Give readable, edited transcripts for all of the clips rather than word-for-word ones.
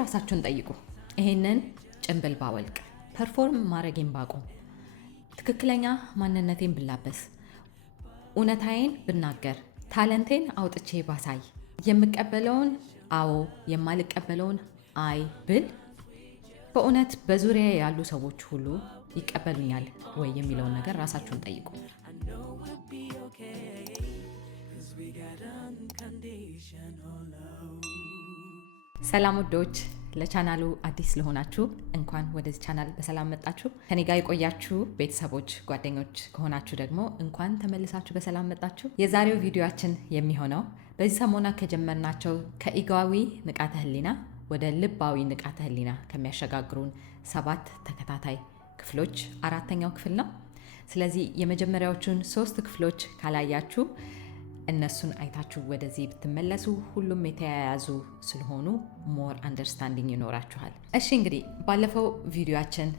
ራሳችሁን ጠይቁ። ይሄንን ጭንብል ባወልቅ፣ ፐርፎርም ማድረጌን ባቆም፣ ትክክለኛ ማንነቴን ብላበስ፣ እውነታዬን ብናገር፣ ታለንቴን አውጥቼ ባሳይ፣ የምቀበለውን አዎ የማልቀበለውን አይ ብል፣ በእውነት በዙሪያ ያሉ ሰዎች ሁሉ ይቀበሉኛል ወይ የሚለውን ነገር ራሳችሁን ጠይቁ። ሰላም ውዶች፣ ለቻናሉ አዲስ ስለሆናችሁ እንኳን ወደዚህ ቻናል በሰላም መጣችሁ። ከኔ ጋር የቆያችሁ ቤተሰቦች፣ ጓደኞች ከሆናችሁ ደግሞ እንኳን ተመልሳችሁ በሰላም መጣችሁ። የዛሬው ቪዲዮአችን የሚሆነው በዚህ ሰሞና ከጀመርናቸው ከኢጓዊ ንቃተ ህሊና ወደ ልባዊ ንቃተ ህሊና ከሚያሸጋግሩን 7 ተከታታይ ክፍሎች 4ኛው ክፍል ነው። ስለዚህ የመጀመሪያዎቹን 3 ክፍሎች ካላያችሁ እነሱን አይታችሁ ወደዚህ ብትመለሱ ሁሉም የተያያዙ ስለሆኑ ሞር አንደርስታንዲንግ ይኖራችኋል። እሺ እንግዲህ ባለፈው ቪዲዮአችን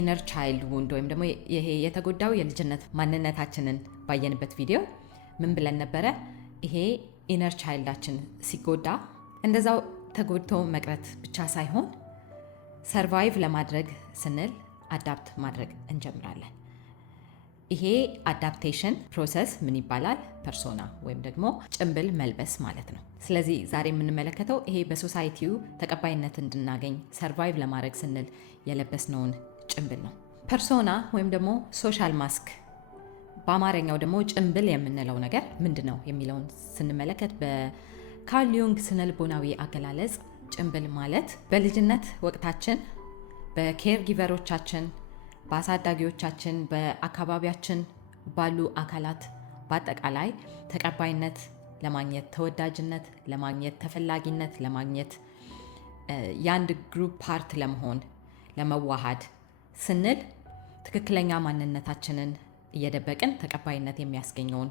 ኢነር ቻይልድ ውንድ ወይም ደግሞ ይሄ የተጎዳው የልጅነት ማንነታችንን ባየንበት ቪዲዮ ምን ብለን ነበረ? ይሄ ኢነር ቻይልዳችን ሲጎዳ እንደዛው ተጎድቶ መቅረት ብቻ ሳይሆን ሰርቫይቭ ለማድረግ ስንል አዳፕት ማድረግ እንጀምራለን። ይሄ አዳፕቴሽን ፕሮሰስ ምን ይባላል? ፐርሶና ወይም ደግሞ ጭንብል መልበስ ማለት ነው። ስለዚህ ዛሬ የምንመለከተው ይሄ በሶሳይቲው ተቀባይነት እንድናገኝ ሰርቫይቭ ለማድረግ ስንል የለበስነውን ጭንብል ነው። ፐርሶና ወይም ደግሞ ሶሻል ማስክ፣ በአማርኛው ደግሞ ጭንብል የምንለው ነገር ምንድን ነው የሚለውን ስንመለከት በካርል ዩንግ ስነልቦናዊ አገላለጽ ጭንብል ማለት በልጅነት ወቅታችን በኬር ጊቨሮቻችን፣ በአሳዳጊዎቻችን፣ በአካባቢያችን ባሉ አካላት በአጠቃላይ ተቀባይነት ለማግኘት፣ ተወዳጅነት ለማግኘት፣ ተፈላጊነት ለማግኘት፣ የአንድ ግሩፕ ፓርት ለመሆን፣ ለመዋሃድ ስንል ትክክለኛ ማንነታችንን እየደበቅን ተቀባይነት የሚያስገኘውን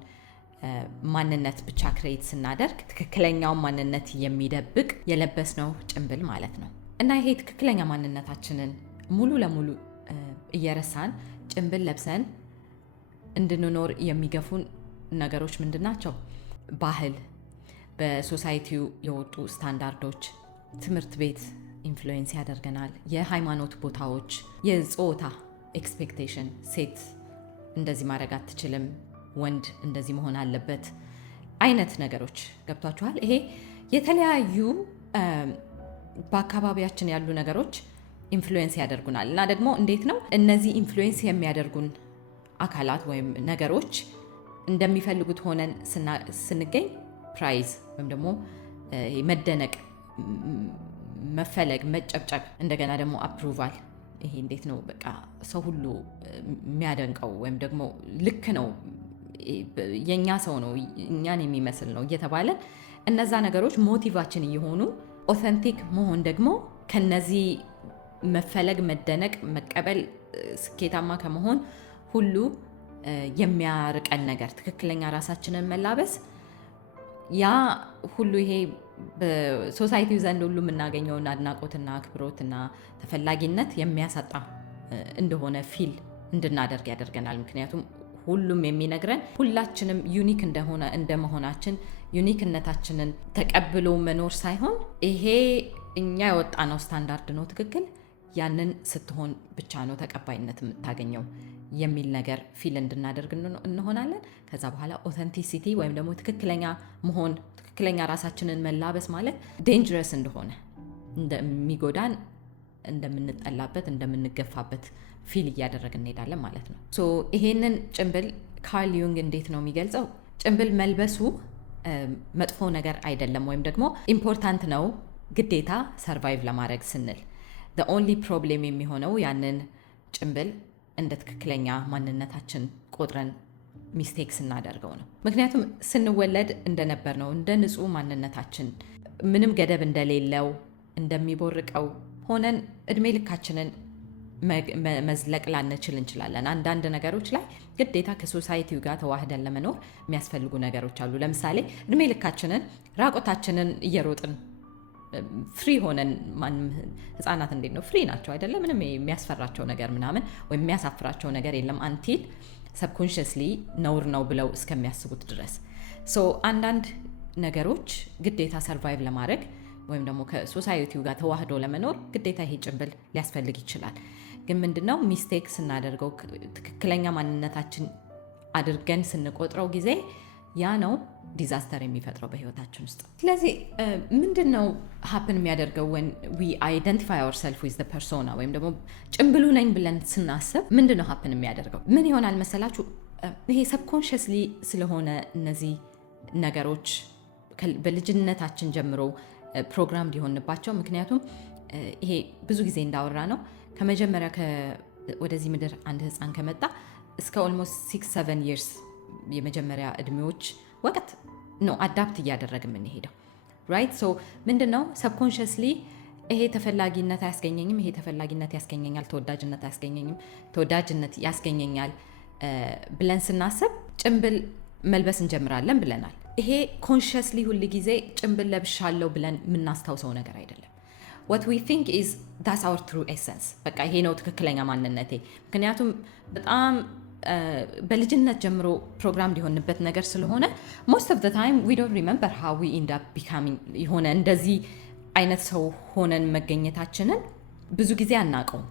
ማንነት ብቻ ክሬት ስናደርግ ትክክለኛውን ማንነት የሚደብቅ የለበስነው ጭንብል ማለት ነው። እና ይሄ ትክክለኛ ማንነታችንን ሙሉ ለሙሉ እየረሳን ጭንብል ለብሰን እንድንኖር የሚገፉን ነገሮች ምንድን ናቸው? ባህል፣ በሶሳይቲው የወጡ ስታንዳርዶች፣ ትምህርት ቤት ኢንፍሉዌንስ ያደርገናል፣ የሃይማኖት ቦታዎች፣ የጾታ ኤክስፔክቴሽን፣ ሴት እንደዚህ ማድረግ አትችልም፣ ወንድ እንደዚህ መሆን አለበት አይነት ነገሮች ገብቷችኋል? ይሄ የተለያዩ በአካባቢያችን ያሉ ነገሮች ኢንፍሉዌንስ ያደርጉናል። እና ደግሞ እንዴት ነው እነዚህ ኢንፍሉዌንስ የሚያደርጉን አካላት ወይም ነገሮች እንደሚፈልጉት ሆነን ስንገኝ ፕራይዝ ወይም ደግሞ መደነቅ፣ መፈለግ፣ መጨብጨብ፣ እንደገና ደግሞ አፕሩቫል። ይሄ እንዴት ነው በቃ ሰው ሁሉ የሚያደንቀው ወይም ደግሞ ልክ ነው፣ የኛ ሰው ነው፣ እኛን የሚመስል ነው እየተባለ እነዛ ነገሮች ሞቲቫችን እየሆኑ ኦተንቲክ መሆን ደግሞ ከነዚህ መፈለግ፣ መደነቅ፣ መቀበል፣ ስኬታማ ከመሆን ሁሉ የሚያርቀን ነገር ትክክለኛ ራሳችንን መላበስ፣ ያ ሁሉ ይሄ በሶሳይቲው ዘንድ ሁሉ የምናገኘውን አድናቆትና አክብሮትና ተፈላጊነት የሚያሳጣ እንደሆነ ፊል እንድናደርግ ያደርገናል። ምክንያቱም ሁሉም የሚነግረን ሁላችንም ዩኒክ እንደመሆናችን ዩኒክነታችንን ተቀብሎ መኖር ሳይሆን ይሄ እኛ የወጣነው ስታንዳርድ ነው ትክክል፣ ያንን ስትሆን ብቻ ነው ተቀባይነት የምታገኘው የሚል ነገር ፊል እንድናደርግ እንሆናለን። ከዛ በኋላ ኦተንቲሲቲ ወይም ደግሞ ትክክለኛ መሆን፣ ትክክለኛ ራሳችንን መላበስ ማለት ዴንጀረስ እንደሆነ፣ እንደሚጎዳን፣ እንደምንጠላበት፣ እንደምንገፋበት ፊል እያደረግን እንሄዳለን ማለት ነው። ሶ ይሄንን ጭንብል ካርል ዩንግ እንዴት ነው የሚገልጸው? ጭንብል መልበሱ መጥፎ ነገር አይደለም ወይም ደግሞ ኢምፖርታንት ነው ግዴታ ሰርቫይቭ ለማድረግ ስንል። the only problem የሚሆነው ያንን ጭንብል እንደ ትክክለኛ ማንነታችን ቆጥረን ሚስቴክ ስናደርገው ነው። ምክንያቱም ስንወለድ እንደነበር ነው እንደ ንጹህ ማንነታችን ምንም ገደብ እንደሌለው እንደሚቦርቀው ሆነን እድሜ ልካችንን መዝለቅ ላንችል እንችላለን። አንዳንድ ነገሮች ላይ ግዴታ ከሶሳይቲው ጋር ተዋህደን ለመኖር የሚያስፈልጉ ነገሮች አሉ። ለምሳሌ እድሜ ልካችንን ራቆታችንን እየሮጥን ፍሪ ሆነን ህፃናት እንዴት ነው ፍሪ ናቸው አይደለም? ምንም የሚያስፈራቸው ነገር ምናምን ወይም የሚያሳፍራቸው ነገር የለም አንቲል ሰብኮንሽስሊ ነውር ነው ብለው እስከሚያስቡት ድረስ። ሶ አንዳንድ ነገሮች ግዴታ ሰርቫይቭ ለማድረግ ወይም ደግሞ ከሶሳይቲው ጋር ተዋህዶ ለመኖር ግዴታ ይሄ ጭንብል ሊያስፈልግ ይችላል። ግን ምንድነው ሚስቴክ ስናደርገው ትክክለኛ ማንነታችን አድርገን ስንቆጥረው ጊዜ ያ ነው ዲዛስተር የሚፈጥረው በህይወታችን ውስጥ። ስለዚህ ምንድነው ሀፕን የሚያደርገው when we identify ourselves with the persona ወይም ደግሞ ጭንብሉ ነኝ ብለን ስናስብ ምንድነው ሀፕን የሚያደርገው? ምን ይሆናል መሰላችሁ? ይሄ ሰብኮንሽስሊ ስለሆነ እነዚህ ነገሮች በልጅነታችን ጀምሮ ፕሮግራም ሊሆንባቸው። ምክንያቱም ይሄ ብዙ ጊዜ እንዳወራ ነው ከመጀመሪያ ወደዚህ ምድር አንድ ህፃን ከመጣ እስከ ኦልሞስት 6-7 years የመጀመሪያ እድሜዎች ወቅት ነው አዳፕት እያደረግን የምንሄደው ራይት። ሶ ምንድነው ሰብኮንሽስሊ ይሄ ተፈላጊነት አያስገኘኝም፣ ይሄ ተፈላጊነት ያስገኘኛል፣ ተወዳጅነት አያስገኘኝም፣ ተወዳጅነት ያስገኘኛል ብለን ስናስብ ጭንብል መልበስ እንጀምራለን ብለናል። ይሄ ኮንሽስሊ ሁል ጊዜ ጭንብል ለብሻለሁ ብለን የምናስታውሰው ነገር አይደለም። what we think is that's our true essence። በቃ ይሄ ነው ትክክለኛ ማንነቴ። ምክንያቱም በጣም በልጅነት ጀምሮ ፕሮግራም ሊሆንበት ነገር ስለሆነ most of the time we don't remember how we end up becoming የሆነ እንደዚህ አይነት ሰው ሆነን መገኘታችንን ብዙ ጊዜ አናውቀው።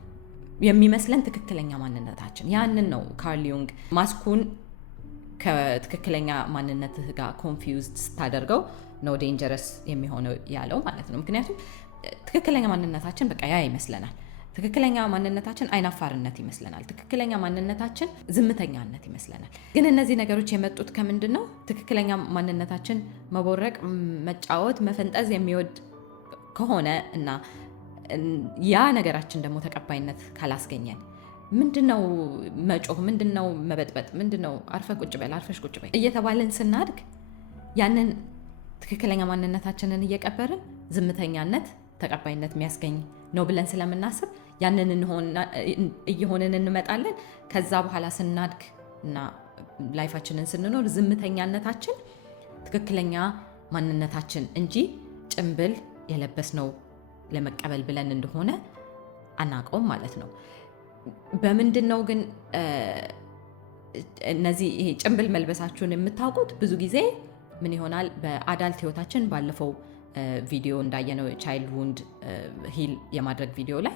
የሚመስለን ትክክለኛ ማንነታችን ያንን ነው። ካርል ዩንግ ማስኩን ከትክክለኛ ማንነትህ ጋር ኮንፊውዝድ ስታደርገው ነው ዴንጀረስ የሚሆነው ያለው ማለት ነው። ምክንያቱም ትክክለኛ ማንነታችን በቃ ያ ይመስለናል። ትክክለኛ ማንነታችን አይናፋርነት ይመስለናል። ትክክለኛ ማንነታችን ዝምተኛነት ይመስለናል። ግን እነዚህ ነገሮች የመጡት ከምንድን ነው? ትክክለኛ ማንነታችን መቦረቅ፣ መጫወት፣ መፈንጠዝ የሚወድ ከሆነ እና ያ ነገራችን ደግሞ ተቀባይነት ካላስገኘን ምንድነው መጮህ፣ ምንድነው መበጥበጥ፣ ምንድነው አርፈ ቁጭ በል፣ አርፈሽ ቁጭ በል እየተባለን ስናድግ ያንን ትክክለኛ ማንነታችንን እየቀበርን ዝምተኛነት ተቀባይነት የሚያስገኝ ነው ብለን ስለምናስብ ያንን እየሆንን እንመጣለን። ከዛ በኋላ ስናድግ እና ላይፋችንን ስንኖር ዝምተኛነታችን ትክክለኛ ማንነታችን እንጂ ጭንብል የለበስነው ለመቀበል ብለን እንደሆነ አናውቀውም ማለት ነው። በምንድነው ግን እነዚህ ይሄ ጭንብል መልበሳችሁን የምታውቁት? ብዙ ጊዜ ምን ይሆናል በአዳልት ህይወታችን ባለፈው ቪዲዮ እንዳየነው ቻይልድ ውንድ ሂል የማድረግ ቪዲዮ ላይ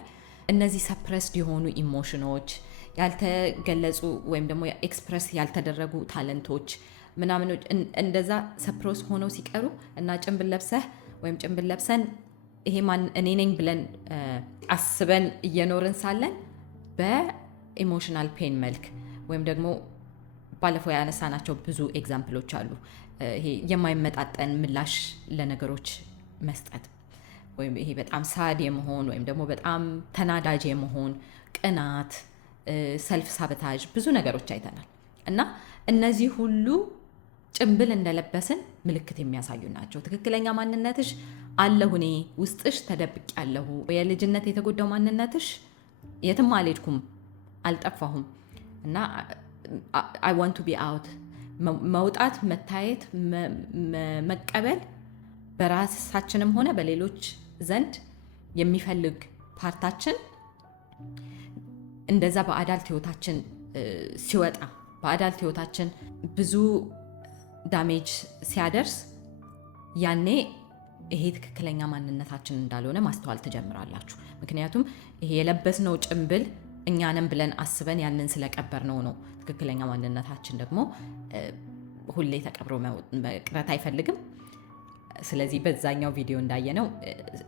እነዚህ ሰፕረስድ የሆኑ ኢሞሽኖች፣ ያልተገለጹ ወይም ደግሞ ኤክስፕረስ ያልተደረጉ ታለንቶች ምናምኖች እንደዛ ሰፕረስ ሆነው ሲቀሩ እና ጭንብል ለብሰህ ወይም ጭንብል ለብሰን ይሄ ማን እኔ ነኝ ብለን አስበን እየኖርን ሳለን በኢሞሽናል ፔን መልክ ወይም ደግሞ ባለፈው ያነሳናቸው ብዙ ኤግዛምፕሎች አሉ። ይሄ የማይመጣጠን ምላሽ ለነገሮች መስጠት ወይም ይሄ በጣም ሳድ የመሆን ወይም ደግሞ በጣም ተናዳጅ የመሆን ቅናት፣ ሰልፍ ሳቦታጅ ብዙ ነገሮች አይተናል። እና እነዚህ ሁሉ ጭንብል እንደለበስን ምልክት የሚያሳዩ ናቸው። ትክክለኛ ማንነትሽ አለሁ እኔ ውስጥሽ ተደብቅ ያለሁ፣ የልጅነት የተጎዳው ማንነትሽ የትም አልሄድኩም አልጠፋሁም እና I want to be out መውጣት፣ መታየት፣ መቀበል በራሳችንም ሆነ በሌሎች ዘንድ የሚፈልግ ፓርታችን እንደዛ በአዳልት ህይወታችን ሲወጣ በአዳልት ህይወታችን ብዙ ዳሜጅ ሲያደርስ ያኔ ይሄ ትክክለኛ ማንነታችን እንዳልሆነ ማስተዋል ትጀምራላችሁ። ምክንያቱም ይሄ የለበስነው ጭንብል እኛንም ብለን አስበን ያንን ስለቀበር ነው። ትክክለኛ ማንነታችን ደግሞ ሁሌ ተቀብሮ መቅረት አይፈልግም። ስለዚህ በዛኛው ቪዲዮ እንዳየነው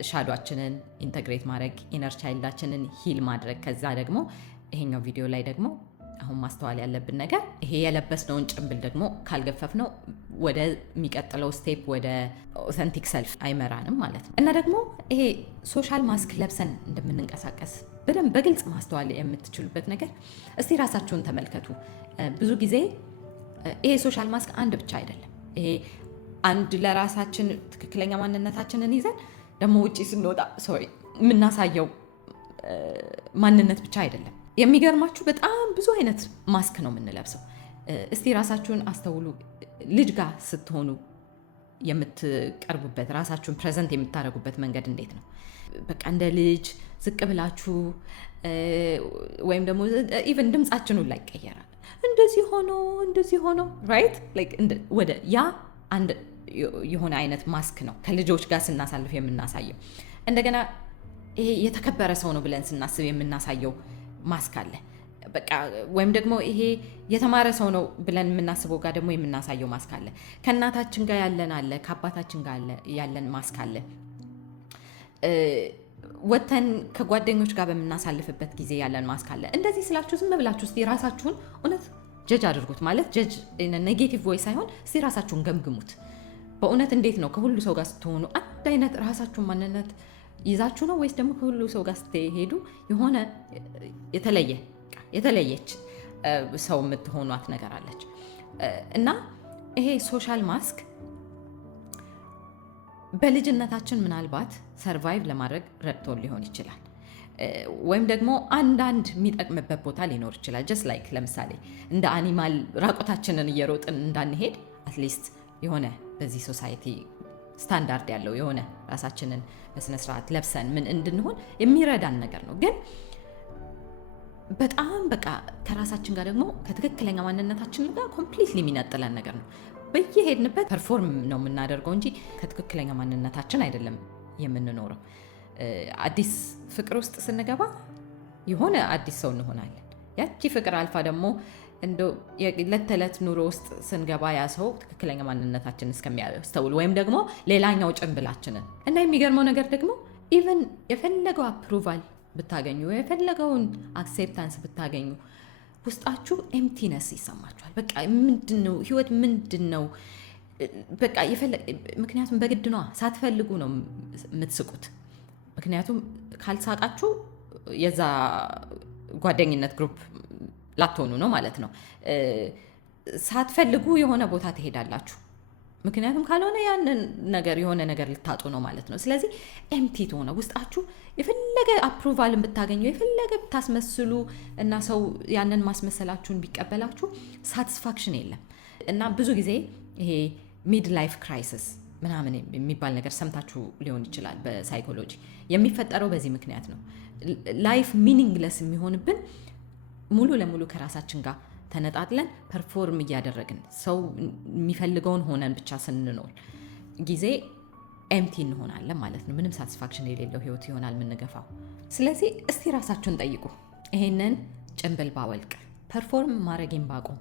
ሻዶአችንን ኢንተግሬት ማድረግ፣ ኢነር ቻይልዳችንን ሂል ማድረግ፣ ከዛ ደግሞ ይሄኛው ቪዲዮ ላይ ደግሞ አሁን ማስተዋል ያለብን ነገር ይሄ የለበስነውን ጭንብል ደግሞ ካልገፈፍ ነው ወደ የሚቀጥለው ስቴፕ ወደ ኦተንቲክ ሰልፍ አይመራንም ማለት ነው። እና ደግሞ ይሄ ሶሻል ማስክ ለብሰን እንደምንንቀሳቀስ በደንብ በግልጽ ማስተዋል የምትችሉበት ነገር እስቲ ራሳችሁን ተመልከቱ። ብዙ ጊዜ ይሄ ሶሻል ማስክ አንድ ብቻ አይደለም። ይሄ አንድ ለራሳችን ትክክለኛ ማንነታችንን ይዘን ደግሞ ውጪ ስንወጣ የምናሳየው ማንነት ብቻ አይደለም። የሚገርማችሁ በጣም ብዙ አይነት ማስክ ነው የምንለብሰው። እስቲ ራሳችሁን አስተውሉ። ልጅ ጋር ስትሆኑ የምትቀርቡበት ራሳችሁን ፕሬዘንት የምታደርጉበት መንገድ እንዴት ነው? በቃ እንደ ልጅ ዝቅ ብላችሁ ወይም ደግሞ ኢቨን ድምጻችን ሁላ ይቀየራል። እንደዚህ ሆኖ ራይት ላይክ ወደ ያ አንድ የሆነ አይነት ማስክ ነው ከልጆች ጋር ስናሳልፍ የምናሳየው። እንደገና ይሄ የተከበረ ሰው ነው ብለን ስናስብ የምናሳየው ማስክ አለ። በቃ ወይም ደግሞ ይሄ የተማረ ሰው ነው ብለን የምናስበው ጋር ደግሞ የምናሳየው ማስክ አለ። ከእናታችን ጋር ያለን አለ፣ ከአባታችን ጋር ያለን ማስክ አለ። ወተን ከጓደኞች ጋር በምናሳልፍበት ጊዜ ያለን ማስክ አለ። እንደዚህ ስላችሁ ዝም ብላችሁ እስቲ ራሳችሁን እውነት ጀጅ አድርጉት። ማለት ጀጅ ኔጌቲቭ ቮይስ ሳይሆን እስቲ ራሳችሁን ገምግሙት። በእውነት እንዴት ነው ከሁሉ ሰው ጋር ስትሆኑ አንድ አይነት ራሳችሁን ማንነት ይዛችሁ ነው ወይስ ደግሞ ከሁሉ ሰው ጋር ስትሄዱ የሆነ የተለየች ሰው የምትሆኗት ነገር አለች? እና ይሄ ሶሻል ማስክ በልጅነታችን ምናልባት ሰርቫይቭ ለማድረግ ረድቶን ሊሆን ይችላል። ወይም ደግሞ አንዳንድ የሚጠቅምበት ቦታ ሊኖር ይችላል። ጀስት ላይክ ለምሳሌ እንደ አኒማል ራቆታችንን እየሮጥን እንዳንሄድ አትሊስት የሆነ በዚህ ሶሳይቲ ስታንዳርድ ያለው የሆነ ራሳችንን በስነስርዓት ለብሰን ምን እንድንሆን የሚረዳን ነገር ነው። ግን በጣም በቃ ከራሳችን ጋር ደግሞ ከትክክለኛ ማንነታችን ጋር ኮምፕሊትሊ የሚነጥለን ነገር ነው። በየሄድንበት ፐርፎርም ነው የምናደርገው እንጂ ከትክክለኛ ማንነታችን አይደለም የምንኖረው። አዲስ ፍቅር ውስጥ ስንገባ የሆነ አዲስ ሰው እንሆናለን። ያቺ ፍቅር አልፋ ደግሞ እንደው የዕለት ተዕለት ኑሮ ውስጥ ስንገባ ያ ሰው ትክክለኛ ማንነታችንን እስከሚያስተውል ወይም ደግሞ ሌላኛው ጭንብላችንን እና የሚገርመው ነገር ደግሞ ኢቨን የፈለገው አፕሩቫል ብታገኙ የፈለገውን አክሴፕታንስ ብታገኙ ውስጣችሁ ኤምቲነስ ይሰማችኋል። በቃ ምንድነው ህይወት ምንድነው? በቃ ምክንያቱም በግድ ነዋ፣ ሳትፈልጉ ነው የምትስቁት። ምክንያቱም ካልሳቃችሁ የዛ ጓደኝነት ግሩፕ ላትሆኑ ነው ማለት ነው። ሳትፈልጉ የሆነ ቦታ ትሄዳላችሁ። ምክንያቱም ካልሆነ ያንን ነገር የሆነ ነገር ልታጡ ነው ማለት ነው። ስለዚህ ኤምቲ ትሆነ ውስጣችሁ የፈለገ አፕሩቫልን ብታገኙ የፈለገ ብታስመስሉ እና ሰው ያንን ማስመሰላችሁን ቢቀበላችሁ ሳቲስፋክሽን የለም። እና ብዙ ጊዜ ይሄ ሚድ ላይፍ ክራይሲስ ምናምን የሚባል ነገር ሰምታችሁ ሊሆን ይችላል። በሳይኮሎጂ የሚፈጠረው በዚህ ምክንያት ነው። ላይፍ ሚኒንግለስ የሚሆንብን ሙሉ ለሙሉ ከራሳችን ጋር ተነጣጥለን ፐርፎርም እያደረግን ሰው የሚፈልገውን ሆነን ብቻ ስንኖር ጊዜ ኤምቲ እንሆናለን ማለት ነው። ምንም ሳቲስፋክሽን የሌለው ህይወት ይሆናል የምንገፋው። ስለዚህ እስቲ ራሳችሁን ጠይቁ። ይሄንን ጭንብል ባወልቅ፣ ፐርፎርም ማድረጌን ባቆም፣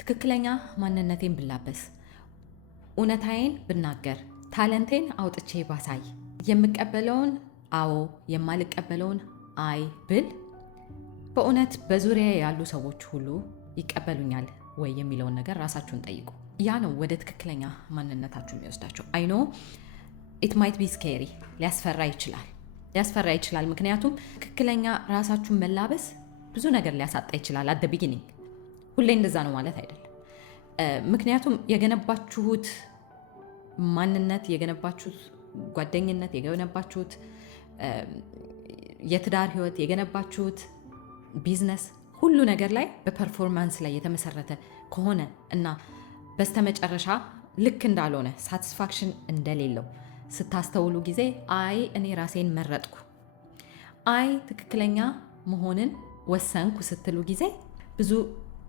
ትክክለኛ ማንነቴን ብላበስ፣ እውነታዬን ብናገር፣ ታለንቴን አውጥቼ ባሳይ፣ የምቀበለውን አዎ የማልቀበለውን አይ ብል በእውነት በዙሪያ ያሉ ሰዎች ሁሉ ይቀበሉኛል ወይ የሚለውን ነገር ራሳችሁን ጠይቁ። ያ ነው ወደ ትክክለኛ ማንነታችሁ የሚወስዳቸው። አይኖ ኢት ማይት ቢ ስኬሪ፣ ሊያስፈራ ይችላል። ምክንያቱም ትክክለኛ ራሳችሁን መላበስ ብዙ ነገር ሊያሳጣ ይችላል። አት ዘ ቢጊኒንግ ሁሌ እንደዛ ነው ማለት አይደለም። ምክንያቱም የገነባችሁት ማንነት፣ የገነባችሁት ጓደኝነት፣ የገነባችሁት የትዳር ህይወት፣ የገነባችሁት ቢዝነስ ሁሉ ነገር ላይ በፐርፎርማንስ ላይ የተመሰረተ ከሆነ እና በስተመጨረሻ ልክ እንዳልሆነ ሳቲስፋክሽን እንደሌለው ስታስተውሉ ጊዜ አይ እኔ ራሴን መረጥኩ፣ አይ ትክክለኛ መሆንን ወሰንኩ ስትሉ ጊዜ ብዙ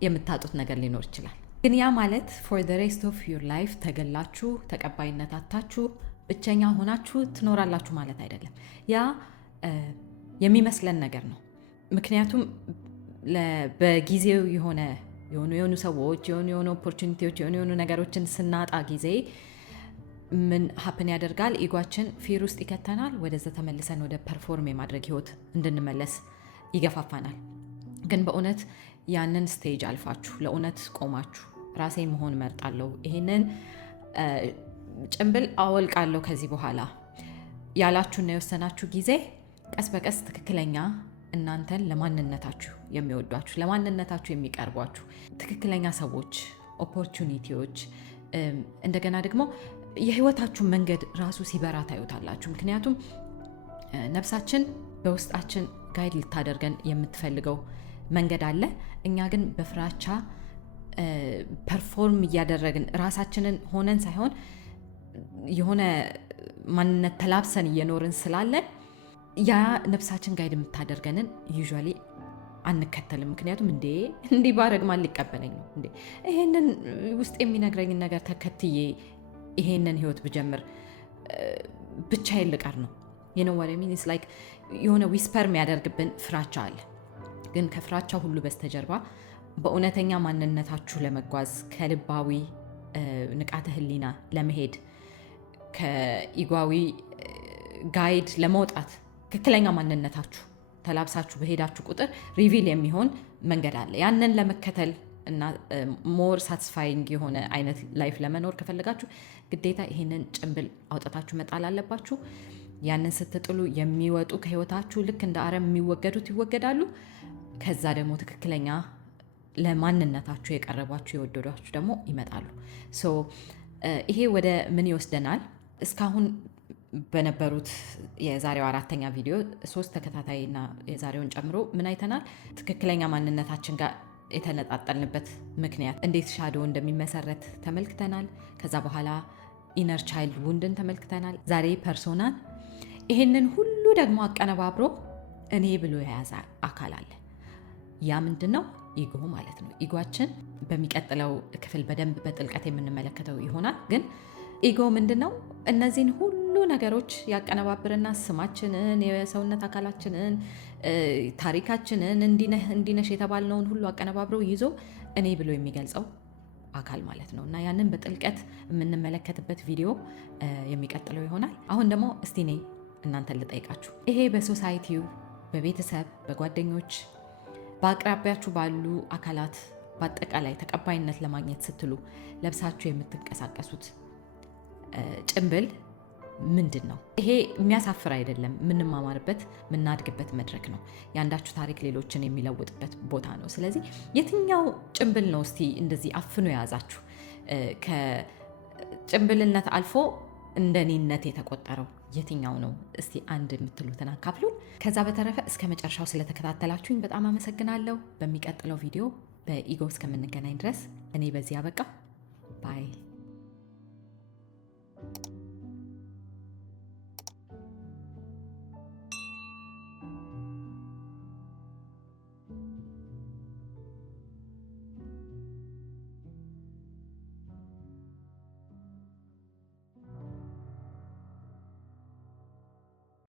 የምታጡት ነገር ሊኖር ይችላል። ግን ያ ማለት ፎር ዘ ሬስት ኦፍ ዩር ላይፍ ተገላችሁ፣ ተቀባይነት አታችሁ፣ ብቸኛ ሆናችሁ ትኖራላችሁ ማለት አይደለም። ያ የሚመስለን ነገር ነው። ምክንያቱም በጊዜው የሆኑ ሰዎች የሆኑ ኦፖርቹኒቲዎች የሆኑ ነገሮችን ስናጣ ጊዜ ምን ሀፕን ያደርጋል? ኢጓችን ፊር ውስጥ ይከተናል። ወደዛ ተመልሰን ወደ ፐርፎርም የማድረግ ህይወት እንድንመለስ ይገፋፋናል። ግን በእውነት ያንን ስቴጅ አልፋችሁ ለእውነት ቆማችሁ ራሴን መሆን እመርጣለሁ፣ ይሄንን ጭንብል አወልቃለሁ ከዚህ በኋላ ያላችሁና የወሰናችሁ ጊዜ ቀስ በቀስ ትክክለኛ እናንተን ለማንነታችሁ የሚወዷችሁ፣ ለማንነታችሁ የሚቀርቧችሁ ትክክለኛ ሰዎች፣ ኦፖርቹኒቲዎች፣ እንደገና ደግሞ የህይወታችሁን መንገድ ራሱ ሲበራ ታዩታላችሁ። ምክንያቱም ነፍሳችን በውስጣችን ጋይድ ልታደርገን የምትፈልገው መንገድ አለ። እኛ ግን በፍራቻ ፐርፎርም እያደረግን ራሳችንን ሆነን ሳይሆን የሆነ ማንነት ተላብሰን እየኖርን ስላለን ያ ነፍሳችን ጋይድ የምታደርገንን ዩዥዋሊ አንከተልም። ምክንያቱም እንዲህ ባረግ ማን ሊቀበለኝ ነው? ይሄንን ውስጥ የሚነግረኝን ነገር ተከትዬ ይሄንን ህይወት ብጀምር ብቻዬን ልቀር ነው። የሆነ ዊስፐር የሚያደርግብን ፍራቻ አለ። ግን ከፍራቻ ሁሉ በስተጀርባ በእውነተኛ ማንነታችሁ ለመጓዝ ከልባዊ ንቃተ ህሊና ለመሄድ ከኢጓዊ ጋይድ ለመውጣት ትክክለኛ ማንነታችሁ ተላብሳችሁ በሄዳችሁ ቁጥር ሪቪል የሚሆን መንገድ አለ። ያንን ለመከተል እና ሞር ሳቲስፋይንግ የሆነ አይነት ላይፍ ለመኖር ከፈለጋችሁ ግዴታ ይሄንን ጭንብል አውጣታችሁ መጣል አለባችሁ። ያንን ስትጥሉ የሚወጡ ከህይወታችሁ ልክ እንደ አረም የሚወገዱት ይወገዳሉ። ከዛ ደግሞ ትክክለኛ ለማንነታችሁ የቀረቧችሁ የወደዷችሁ ደግሞ ይመጣሉ። ይሄ ወደ ምን ይወስደናል? እስካሁን በነበሩት የዛሬው 4ኛ ቪዲዮ 3 ተከታታይና የዛሬውን ጨምሮ ምን አይተናል? ትክክለኛ ማንነታችን ጋር የተነጣጠልንበት ምክንያት እንዴት ሻዶ እንደሚመሰረት ተመልክተናል። ከዛ በኋላ ኢነር ቻይልድ ውንድን ተመልክተናል። ዛሬ ፐርሶናን። ይሄንን ሁሉ ደግሞ አቀነባብሮ እኔ ብሎ የያዘ አካል አለ። ያ ምንድን ነው? ኢጎ ማለት ነው። ኢጓችን በሚቀጥለው ክፍል በደንብ በጥልቀት የምንመለከተው ይሆናል። ግን ኢጎ ምንድን ነው? እነዚህን ሁሉ ነገሮች ያቀነባብርና ስማችንን፣ የሰውነት አካላችንን፣ ታሪካችንን እንዲነሽ የተባልነውን ሁሉ አቀነባብረው ይዞ እኔ ብሎ የሚገልጸው አካል ማለት ነው። እና ያንን በጥልቀት የምንመለከትበት ቪዲዮ የሚቀጥለው ይሆናል። አሁን ደግሞ እስቲ እኔ እናንተን ልጠይቃችሁ። ይሄ በሶሳይቲው፣ በቤተሰብ፣ በጓደኞች፣ በአቅራቢያችሁ ባሉ አካላት በአጠቃላይ ተቀባይነት ለማግኘት ስትሉ ለብሳችሁ የምትንቀሳቀሱት ጭንብል ምንድን ነው? ይሄ የሚያሳፍር አይደለም። የምንማማርበት የምናድግበት መድረክ ነው። የአንዳችሁ ታሪክ ሌሎችን የሚለውጥበት ቦታ ነው። ስለዚህ የትኛው ጭንብል ነው እስቲ እንደዚህ አፍኖ የያዛችሁ? ከጭንብልነት አልፎ እንደ እኔነት የተቆጠረው የትኛው ነው? እስቲ አንድ የምትሉትን አካፍሉን። ከዛ በተረፈ እስከ መጨረሻው ስለተከታተላችሁኝ በጣም አመሰግናለሁ። በሚቀጥለው ቪዲዮ በኢጎ እስከምንገናኝ ድረስ እኔ በዚህ አበቃ። ባይ